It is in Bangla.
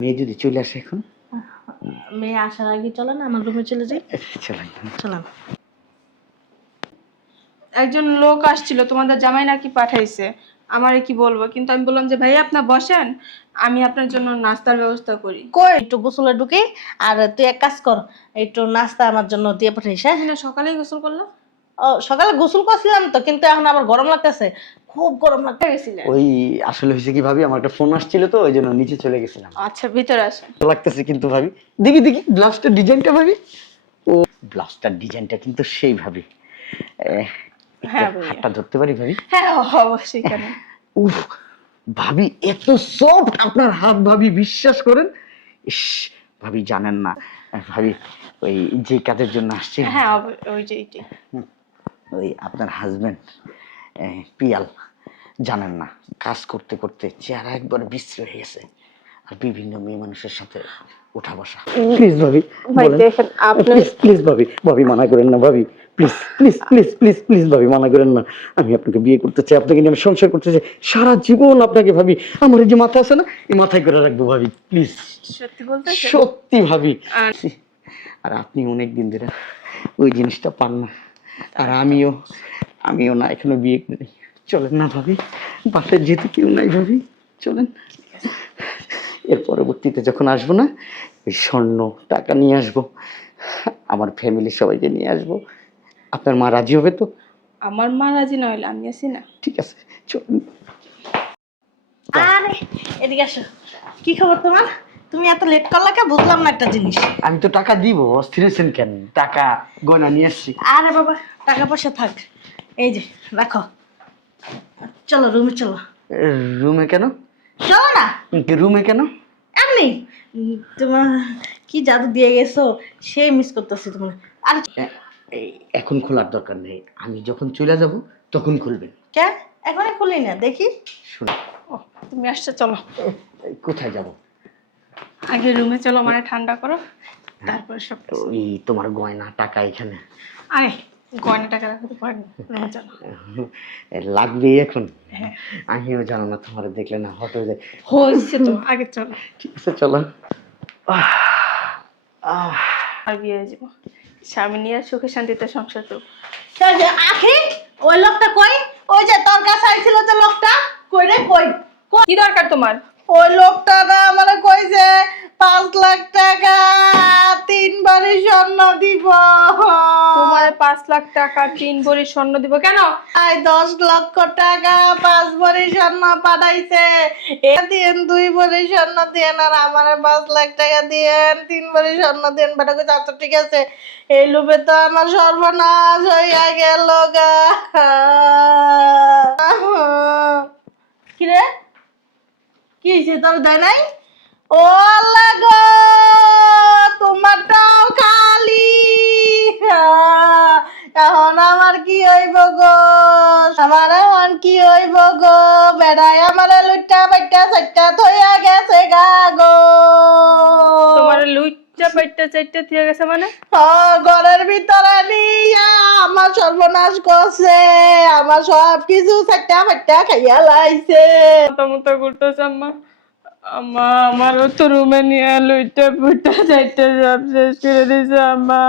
মেয়ে যদি চলে আসে এখন? মেয়ে আসার আগে চলো না আমার রুমে চলে যাই। চলেন চলাম। একজন লোক আসছিল, তোমাদের জামাই নাকি পাঠাইছে, আমারে কি বলবো, কিন্তু আমি বললাম যে ভাই আপনার বসেন, আমি আপনার জন্য নাস্তার ব্যবস্থা করি। কই একটু গোসলে ঢুকি, আর তুই এক কাজ কর, একটু নাস্তা আমার জন্য দিয়ে পাঠাইস। হ্যাঁ তুমি না সকালেই গোসল করলো? ও সকালে গোসল করছিলাম তো, কিন্তু এখন আবার গরম লাগতেছে, খুব গরম লাগতে গেছিলেন? ওই আসলে হয়েছে কি ভাবি, আমার একটা ফোন আসছিল তো ওই জন্য নিচে চলে গেছিলাম। আচ্ছা ভিতরে আসেন। লাগতেছে কিন্তু ভাবি, দেখি দেখি ব্লাউজটার ডিজাইনটা ভাবি। ও ব্লাউজটার ডিজাইনটা কিন্তু সেই ভাবি। হ্যাঁ ভাইয়া। হাতটা ধরতে পারি ভাবি? হ্যাঁ অবশ্যই, কেন? উফ ভাবি এত সফট আপনার হাত ভাবি, বিশ্বাস করেন। ইস ভাবি জানেন না ভাবি, ওই যে কাজের জন্য আসছি, হ্যাঁ ওই যে এইটাই। ওই আপনার হাজবেন্ড পিয়াল, জানেন না কাজ করতে করতে চেহারা একবার বিশ্রী হয়ে গেছে, আর বিভিন্ন মেয়ে মানুষের সাথে উঠা বসা। প্লিজ ভাবি ভাই বলেন। দেখেন আপনি প্লিজ ভাবি, ভাবি মানা করেন না ভাবি, please please please please please ভাবি মানা করেন না। আমি আপনাকে বিয়ে করতে চাই, আপনাকে নিয়ে আমি সংসার করতে চাই, সারা জীবন আপনাকে ভাবি আমার এই যে মাথা আছে না, এই মাথায় করে রাখবো ভাবি, প্লিজ। সত্যি বলতেছেন? সত্যি ভাবি। আর আর আপনি অনেক দিন ধরে ওই জিনিসটা পান না, আর আমিও না এখনো বিয়ে করি। চলেন না ভাবি, বাসায় যেতে কেউ নাই ভাবি, চলেন। এর পরবর্তীতে যখন আসবো না, ওই স্বর্ণ টাকা নিয়ে আসবো, আমার ফ্যামিলি সবাইকে নিয়ে আসবো। আপনার মা রাজি হবে তো? আমার মা রাজি না হইলে আমি আছি না। ঠিক আছে চলুন। আরে এদিকে আসো, কি খবর তোমার? তুমি এত লেট করলা কে, বুঝলাম না একটা জিনিস। আমি তো টাকা দিব, অস্থির হয়েছেন কেন? টাকা গয়না নিয়ে আসছি। আরে বাবা টাকা পয়সা থাক, এই যে রাখো, চলো রুমে চলো। রুমে কেন? চলো না রুমে কেন? এমনি, তোমার কি জাদু দিয়ে গেছো, সে মিস করতেছি তোমার। আর এখন খোলার দরকার নেই, আমি যখন চলে যাব তখন খুলবেন। কেন এখনই খুলি না দেখি? শুনুন, ও তুমি আসছো, চলো কোথায় যাব? আগে রুমে চলো, মানে ঠান্ডা করো, তারপরে সব কিছু। ওই তোমার গয়না টাকা এখানে আরে গয়না টাকা রাখতে পারেন, রুমে চলো। লাগবে এখন। হ্যাঁ আমিও জানো না, তোমার দেখলে না হট হয়ে যায়। হয়েছে তো, আগে চলো। ঠিক আছে চলো। আহ আর বিয়ে হয়ে যাবো, স্বামী নিয়ে সুখে শান্তিতে সংসার করবো। এই যে আখি, ওই লোকটা কই? ওই যে তোর কাছে আইছিল যে লোকটা, কই রে কই? কি দরকার তোমার? ওই লোকটা না আমারে কইছে 5 লাখ টাকা 3 বারি স্বর্ণ দিব। তোমার 5 লাখ টাকা 3 ভরি স্বর্ণ দিব কেন? আই 10 লক্ষ টাকা 5 ভরি স্বর্ণ পাঠাইছে। এ দিন 2 ভরি স্বর্ণ দেন, আর আমারে 5 লাখ টাকা দেন, 3 ভরি স্বর্ণ দেন। বেটা কইছে আচ্ছা ঠিক আছে। এই লোভে তো আমার সর্বনাশ হইয়া গেল গা। কি রে, কি হয়েছে তোর দেয় নাই? ও আল্লাহ গো, তোমারটাও খালি। এখন আমার কি হইব গো, আমার এখন কি হইব গো? বেড়াই আমার লুটটা বাইটা চারটা থইয়া গেছে গা গো। তোমার লুইটা পাইটা চাইটা দিয়ে গেছে মানে? ঘরের ভিতরে নিয়া আমার সর্বনাশ করছে, আমার সব কিছু চারটা ফাইটা খাইয়া লাইছে। মতো করতেছে আম্মা। আম্মা আমারও তো রুমে নিয়ে লুইটা পুইটা চাইটা সব শেষ করে দিছে আম্মা।